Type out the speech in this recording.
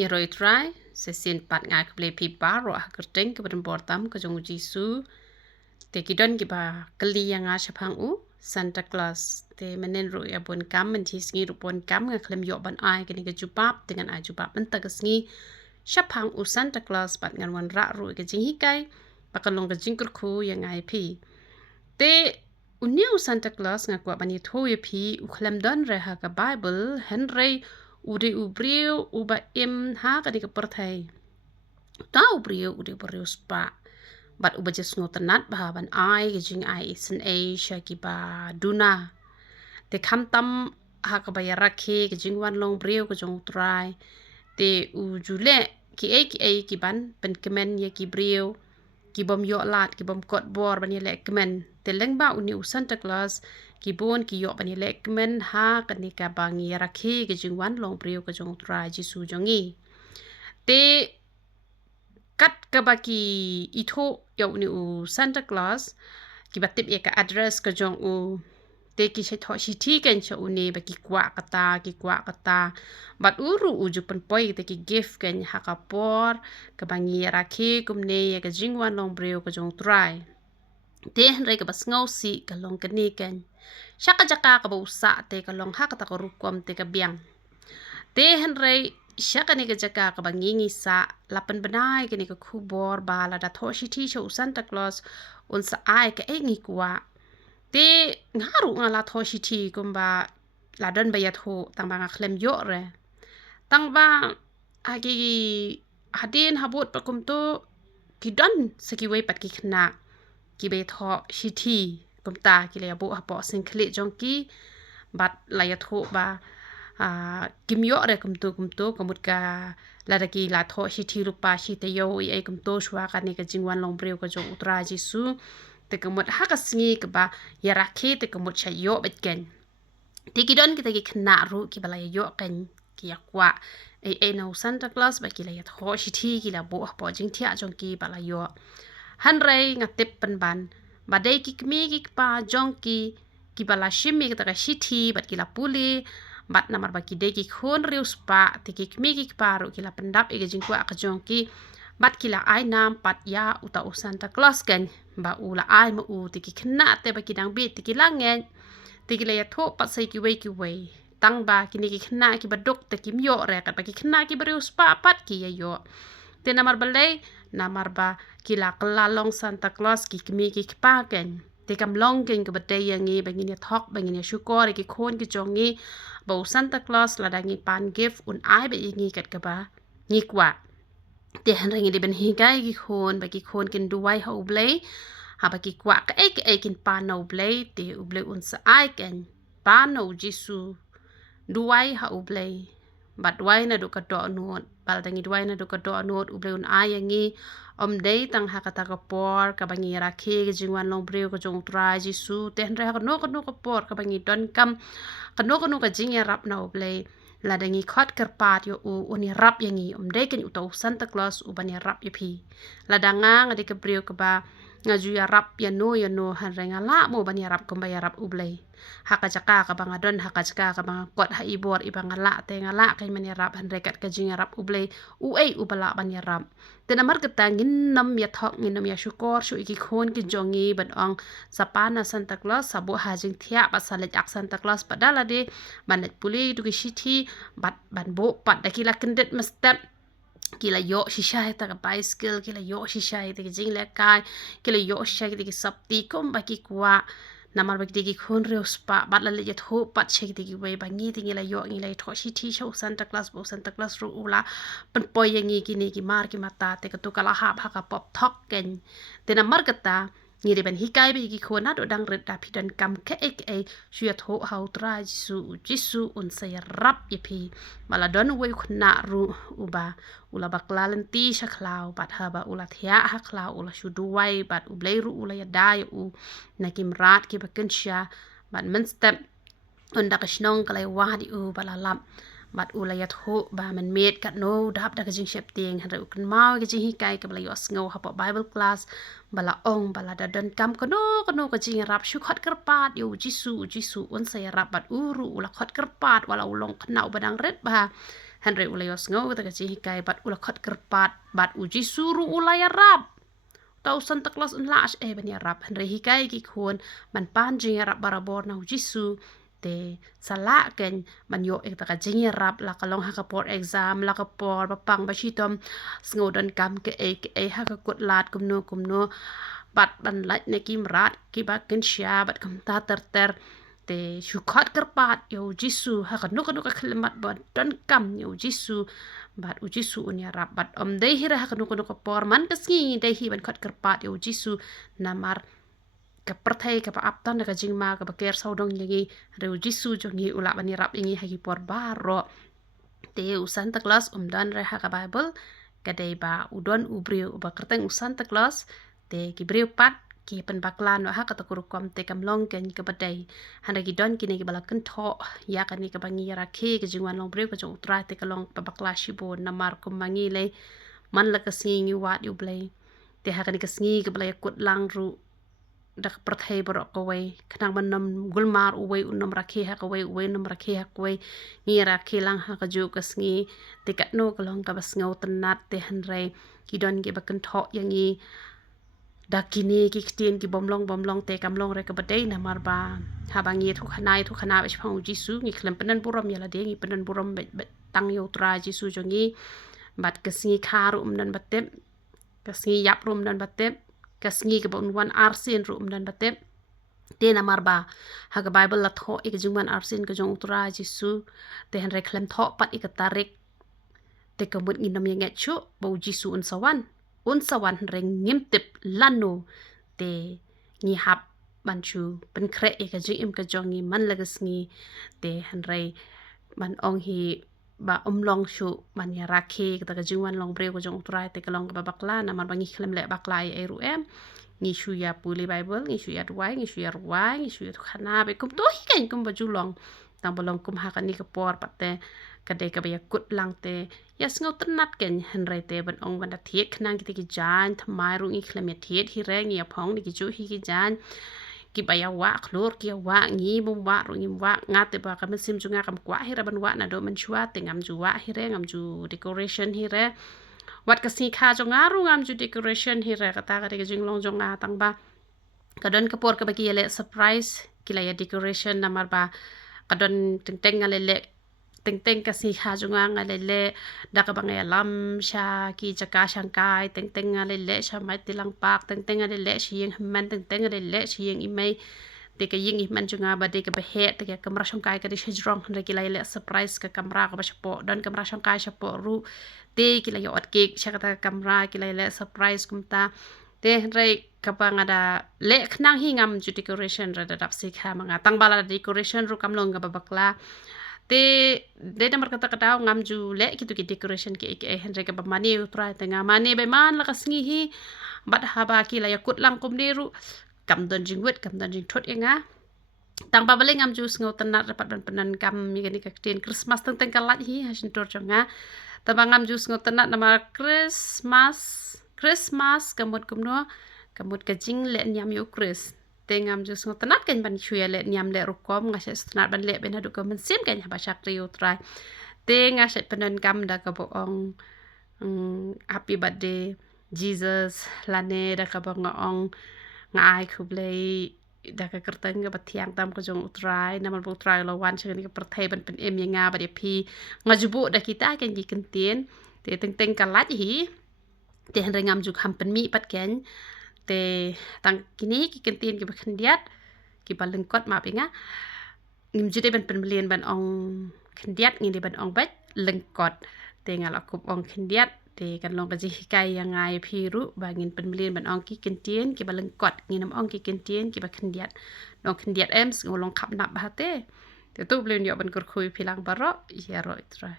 Iroi try sesin pat ngai keble pi baro kerteng ke badan portam ke jong jisu te kidon ki ba keli yang a shapang u Santa Claus te menen ru ya bon kam men ti sngi ru bon kam nga klem yo ban ai ke ni ke jubab dengan ai jubab men ta ke sngi shapang u Santa Claus pat ngan wan ra ru ke jing hikai pakalong ke jingkur khu yang ai pi te uniu Santa Claus nga kwa bani tho ye pi u klem don re ha ka Bible Henry ude ubriu uba im ha ka di ka perthai tau briu ude briu spa bat uba jes ngotenat bah ban ai ke jing ai isen Asia ki ba duna te kham tam ha ka ba ya rakhe ke jing wan long briu ke jong try te u jule ki ki ban pen kemen ye ki briu ki bom yo lat ki bom kot bor ban ye le kemen te leng ba uni Santa Claus ki bon ki yo ban ye le kemen ha ka ni ka bang ye rakhe ke jing wan long briu ke jong try jisu jongi te kat ka ba ki itho yo uni Santa Claus ki batip ye ka address ke jong u te ki sai tho shi thi ken cha uni ba ki kwa kata bat uru uju pen poi te ki gift ken ha ka por ka bangi rakhe kumne ye ka jingwan long breu ka jong try te henry ka bas ngau si ka long ka ni ken shaka jaka ka ba usa te ka long ha ka ta ko rukom te ka biang te henry shaka ni ka jaka ka bangi ngi sa lapan benai ke ni ka khubor ba la da tho shi thi cha Santa Claus un sa ai ka e ngi kwa te ngaru ngala tho shi thi kumba la don ba ya tho tang ba nga klem yo re tang ba agi hadin habut pa kum to ki don saki we pat ki khna ki be tho shi thi kum ta ki le bu ha po sing khle jong ki bat la ya tho ba kim yo re kum to kamut ka la da ki la tho shi thi lu pa shi te yo e kum to shwa ka ni ka jingwan long breu ka jong utra jisu te kemut ha ka sngi ke ba ya rakhe te kemut cha yo bet ken te ki don kita ki khna ru ki bala yo ken ki ya kwa e no Santa Claus ba ki la ya tho shi thi ki la bo po jing thia jong ki bala yo han rei nga tip pan ban ba dei ki kmi ki pa jong ki bala shimi ki ta ka shi thi bat ki la puli bat namar ba ki dei ki khon riu spa te ki kmi ki pa ru ki la pendap e jing kwa ka jong ki bat kila ai nam pat ya uta u Santa Claus ken ba u la ai ma u ti ki khna te ba ki dang bi ti ki langen ti ki le ya tho pat sai ki wei tang ba ki ni ki khna ki ba dok te ki myo re ka ba ki khna ki ba riu spa pat ki ya yo te namar ba le namar ba ki la kla long Santa Claus ki kmi ki pa ken te kam long ken ka ba te yang ngi ba ngi ne thok ba ngi ne shukor ki khon ki jong ngi ba u Santa Claus la dang ngi pan gift un ai ba ngi kat ka ba ngi kwa te han ringi di ben higai ki khon ba ki khon kin duai ho blei ha ba ki kwa ka e kin pa no blei te u blei un sa ai ken pa no jisu duai ha u blei ba duai na du ka do not bal dangi duai na du ka do not u blei un ai ngi om dei tang ha ka ta ka por ka ba ngi ra khe ki jingwan long breu ka jong tra jisu te han ra ka no ka por ka ba ngi don kam ka no ka jing ya rap na u blei la dangi khot kerpat yo u uni rap yangi dei ken uto Santa Claus u bani rap ye pi la danga ngadi ke brio ke ba ngaju ya rap ya no han renga la mo bani rap ko ba ya rap u blei haka jaka ka banga don haka jaka ka banga kot ha ibor ibanga la te ngala kai mani rap han rekat ka jing rap u blei u u bala bani rap te namar ke tangin nam ya thok ngin nam ya shukor shu iki khon ki jongi ban ong sapana Santa Claus sabu ha jing thia ba salet ak Santa Claus padala de manet puli tu ki shithi bat ban bo pat da kila kendet mestep kila yo shisha ta ka bicycle kila yo shisha ta ki jing le kai kila yo shisha ta ki sapti kom ba ki kwa namar ba ki khon re spa bat la le je tho pat che ki we ba ngi tingi la yo ngi le tho shi thi show Santa Claus ru ula pen poy ngi ki ni ki mar ki mata te ka tu kala ha ba ka pop thok ken te namar ka ta ngi de ben hikai bi ki khona do dang red da phidan kam ke e shuya tho hau tra jisu un say rap ye pi mala don we khna ru uba ula baklalan ti shaklau bat ha ba ula thia ha khlau ula shu duwai bat u blei ru ula ya dai u na kim rat ki baken sha bat men step unda ka shnong kalai wa di u bala lam bat ula ya tho ba man met kat no dap da ka jing shep ting han ru kan mau ka jing hikai ka bala yo sngo ha Bible class bala ong bala da don kam ka no ka jing rap shu khat kerpat yo jisu un say rap bat uru ula khat kerpat wala ulong knau badang red ba Henry ulayos ngau ta kaji hikai bat ulakot kerpat bat uji suru ulay Arab tau Santa Claus unlash bani Arab Henry hikai ki kun man panjing Arab barabor na uji su te sala ken man yo ta kaji Arab la kalong hakapor exam la kapor papang bashitom sngodon kam ke hakakut lat kumno bat ban lait ne kim rat ki ba ken sya bat kam ta ter te syukat kerpat yo jisu hakanuk kelemat bat don kam yo jisu bat ujisu unya Arab bat dei hira hakanuk por man kesngi dei hi ban khat kerpat yo jisu namar ka perthai ka aptan ka jingma ka baker saudong lagi re jisu jongi ula bani Arab ingi hagi por baro te Santa Claus dan re ha ka Bible kadai ba udon ubriu ba kerteng Santa Claus te kibriu pat ki pen baklan wa ka takuru kom te kamlong ken ke badai handa ki don kini ki balakan tho ya kan ni ka bangi rakhe ke jingwan long briu ka jong utra te kalong pa bakla shibo namar kum mangi le man la ka singi wat yu blai te ha kan ni ka singi ke blai kut lang ru dak perthai borok ko wei kanang banam gulmar uwei unam rakhe ha ko wei uwei nam rakhe ha ko wei ngi rakhe lang ha ka ju ka singi te kat no kalong ka bas ngau tenat te hanrai ki don ki bakan tho yangi dakini ki ktien ki bomlong te kamlong re ka badai na marba habangi thu khanai thu khana bes phang jisu ngi khlem penan buram yala de ngi penan buram tang yo tra jisu jongi bat kasngi kharu dan batem kasngi yap rum dan batem kasngi ke bon wan arsin rum dan batem te na marba ha ka Bible la tho ik jungwan arsin ka jong tra jisu te han re khlem tho pat ik tarik te kamut ngi nam yang chu bo jisu un sawan reng ngimtip lanu te ngi hap banchu pen kre ka jing im ka jongi man lagas ngi te hanrei man ong hi ba long shu man ya rakhe ka ka jingwan long breu ko jong trai te ka long ka bakla na man bangi khlem le bakla ai ru em ngi shu ya puli Bible ngi shu ya ruai ngi shu ya khana be kum to hi kan kum baju long tang bolong kum ha kan ni ka por patte kadai ka ya kut lang te yes ngau tenat ken hanrei te ban ong ban da thiek nang ki ki jan thamai ru ngi khlem ya thiet hi reng ya phong ni ki chu hi ki jan ki ba ya wa khlor ki wa ngi bum wa ru ngi wa nga te ba ka sim chu nga kam kwa hi ra ban wa na do man chua te ngam ju wa hi re ngam ju decoration hi re wat ka si kha jo nga ru ngam ju decoration hi re ka ta ka de jing long jo nga tang ba ka don ka por ka ba ki le surprise ki la ya decoration namar ba ka don teng le teng ka si kha junga ngalele da ka bangay lam sha ki jaka shangkai teng ngalele sha mai tilang pak teng ngalele shi yeng man teng ngalele shi yeng imai te ka yeng man junga ba de ka ba he te ka kamra shangkai ka de shijrong re ki la surprise ka kamra ka ba shapo don kamra shangkai shapo ru te ki la yot cake sha ka kamra ki la surprise kumta te re kapang ada le khnang hi ngam ju decoration ra da dap si kha manga tang bala decoration ru kamlong ga babakla te de namar kata kata ngam ju le kitu ki decoration ki henre ka mani utrai tenga mani be man la kasngi hi bat haba ki la yakut lang kum deru kam don jing wet kam don jing thot enga tang ba bale ngam ju sngo tanat rapat ban penan kam mi gani ka ten Christmas teng ka lat hi hasin tor jonga ta ngam ju sngo tanat nama Christmas kamut kumno kamut ka jing le nyam yo Chris tengam ju sngo tanat kan ban chuya le nyam le rukom nga se tanat ban le ben hadu ko men sim kan ba shak rio try tenga se penan kam da ka bo ong happy birthday Jesus lane da ka bo ong ngai khublei da ka kerteng ga bathiang tam ko jong utrai namal bo try lo wan chani ka perthai ban pen em nga ba de phi nga jubu da kita kan gi kentien te teng ka lat hi te henrengam ju kham pen mi pat ken te tang kini ki kentien ki bakhendiat ki balengkot ma pinga ngim jude ban penbelian ban ong khendiat ngi ban ong bat lengkot te ngala kup ong khendiat te kan long ka ji kai yang ngai phiru bangin penbelian ban ong ki kentien ki balengkot ngi nam ong ki kentien ki bakhendiat long khendiat em ngolong khap nap ba te tu blen yo ban kur khui philang baro ya ro itrai